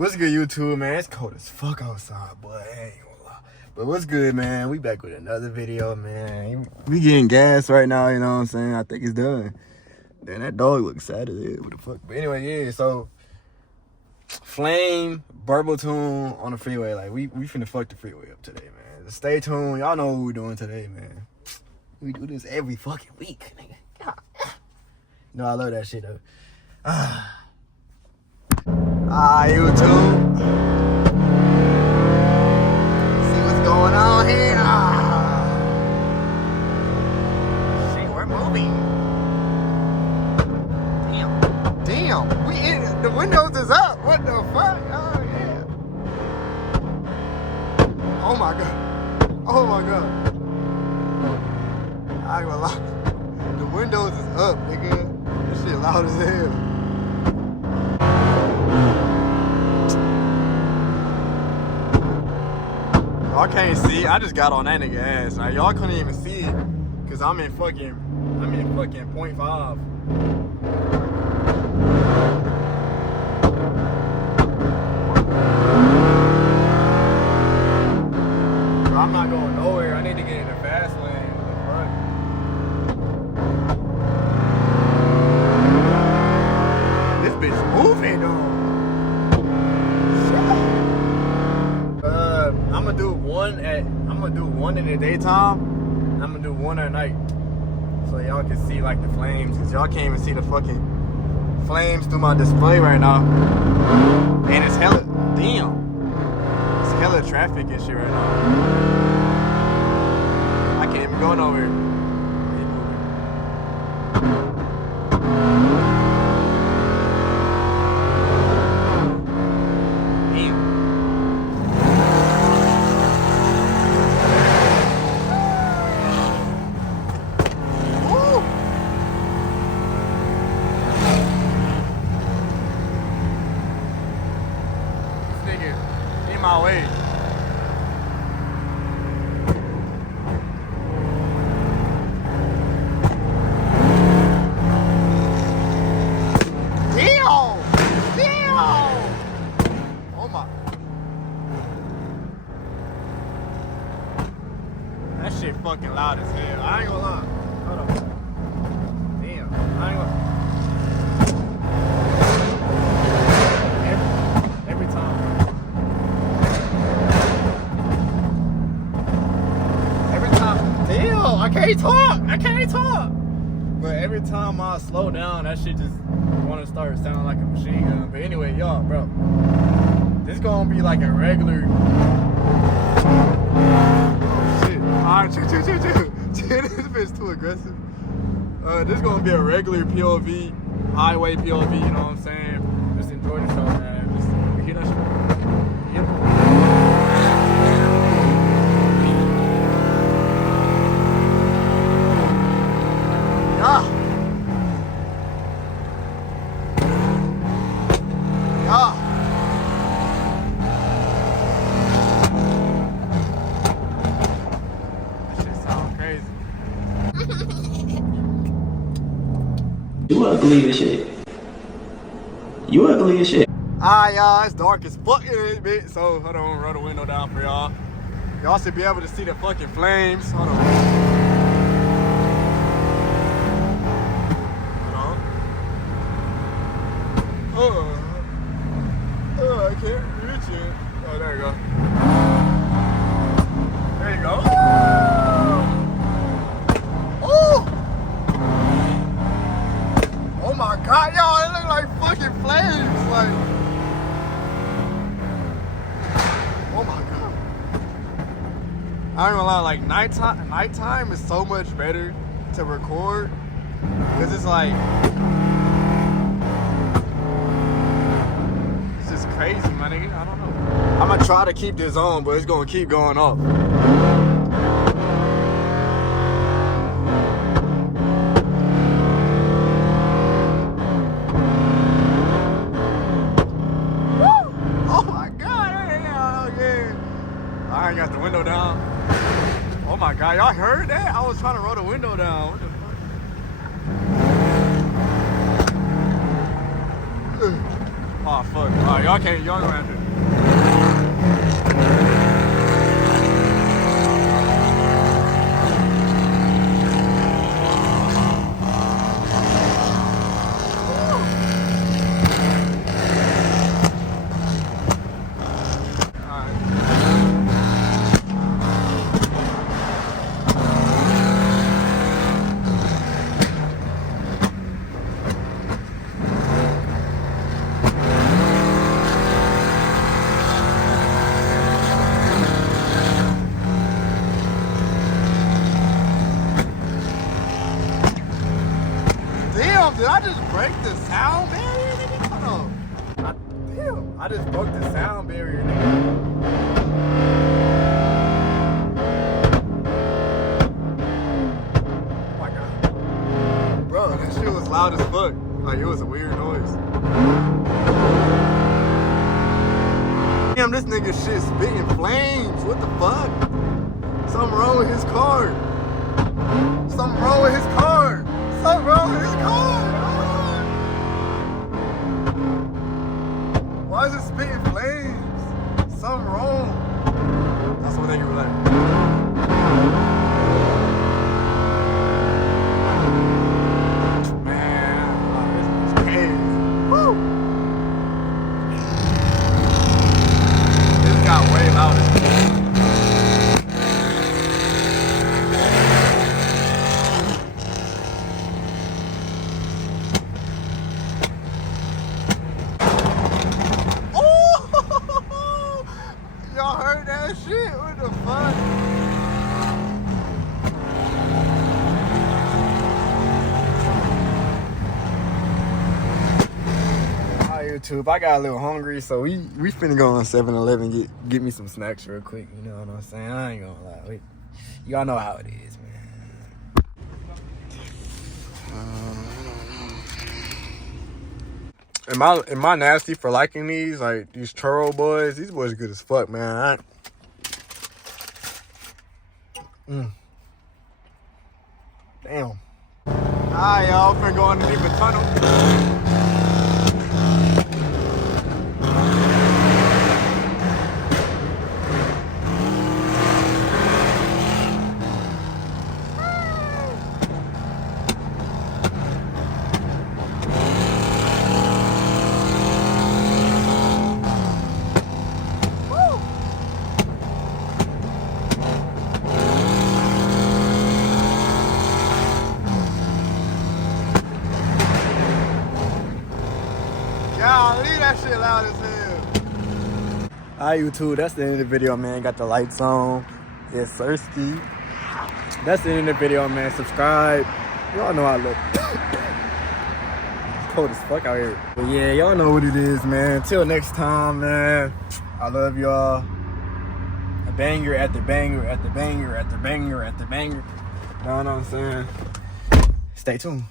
What's good, YouTube, man? It's cold as fuck outside, boy. I ain't gonna lie. But what's good, man? We back with another video, man. We getting gas right now, you know what I'm saying? I think it's done. Damn, that dog looks sad as hell. What the fuck? But anyway, yeah, so Flame, Burbletune on the freeway. Like, we finna fuck the freeway up today, man. Just stay tuned. Y'all know what we're doing today, man. We do this every fucking week, nigga. You know, I love that shit, though. YouTube. See what's going on here. Shit, we're moving. Damn. We in. The windows is up. What the fuck? Oh yeah. Oh my god. Oh my god. I ain't gonna lie. The windows is up, nigga. This shit loud as hell. Y'all can't see. I just got on that nigga ass. Now y'all couldn't even see it, cause I'm in fucking 0.5. Bro, I'm not going nowhere. I need to get in the fast lane. This bitch moving though. I'm gonna do one in the daytime, and I'm gonna do one at night, so y'all can see like the flames, cause y'all can't even see the fucking flames through my display right now. And it's hella, it's hella traffic and shit right now. I can't even go nowhere. My way. Damn! Oh my. That shit fucking loud as hell. I ain't gonna lie. Hold on. Damn. I ain't gonna. Every time. Damn, I can't talk. But every time I slow down, that shit just want to start sounding like a machine gun. But anyway, y'all, bro, this gonna be like a regular. Oh shit! Alright, chill. This bitch too aggressive. This gonna be a regular POV, highway POV. You know what I'm saying? Just enjoy the show, man. Just you hear that shit. You ugly as shit. You ugly as shit. Alright, y'all, it's dark as fuck in this bitch, so hold on, roll the window down for y'all. Y'all should be able to see the fucking flames. Hold on. I can't reach it. Oh, there you go. There you go. Oh my god, y'all, it look like fucking flames. Like, oh my god. I ain't gonna lie, like nighttime is so much better to record, because it's like, it's just crazy, my nigga. I don't know. I'm gonna try to keep this on, but it's gonna keep going off. I got the window down. Oh my god, y'all heard that? I was trying to roll the window down. What the fuck? Oh fuck. fuck. Alright, y'all gonna have to. Damn, did I just break the sound barrier, nigga? Hold on. Damn, I just broke the sound barrier, nigga. Oh my god. Bro, that shit was loud as fuck. Like, it was a weird noise. Damn, this nigga shit spitting flames. What the fuck? Something wrong with his car. Something wrong with his car. Something wrong with his car. Why is it spitting flames? Something wrong. That's what they were like. Man, this is crazy. Woo! This got way louder. Y'all heard that shit? What the fuck? Alright, YouTube, I got a little hungry, so we finna go on 7-Eleven get me some snacks real quick. You know what I'm saying? I ain't gonna lie. Y'all know how it is, man. Am I nasty for liking these? Like, these churro boys? These boys are good as fuck, man. Damn. Alright, y'all. Finna go underneath the tunnel. Y'all, leave that shit loud as hell. Alright, YouTube, that's the end of the video, man. Got the lights on. Yes, sirski. That's the end of the video, man. Subscribe. Y'all know I look. It's cold as fuck out here. But yeah, y'all know what it is, man. Till next time, man. I love y'all. A banger at the banger at the banger at the banger at the banger. You know what I'm saying? Stay tuned.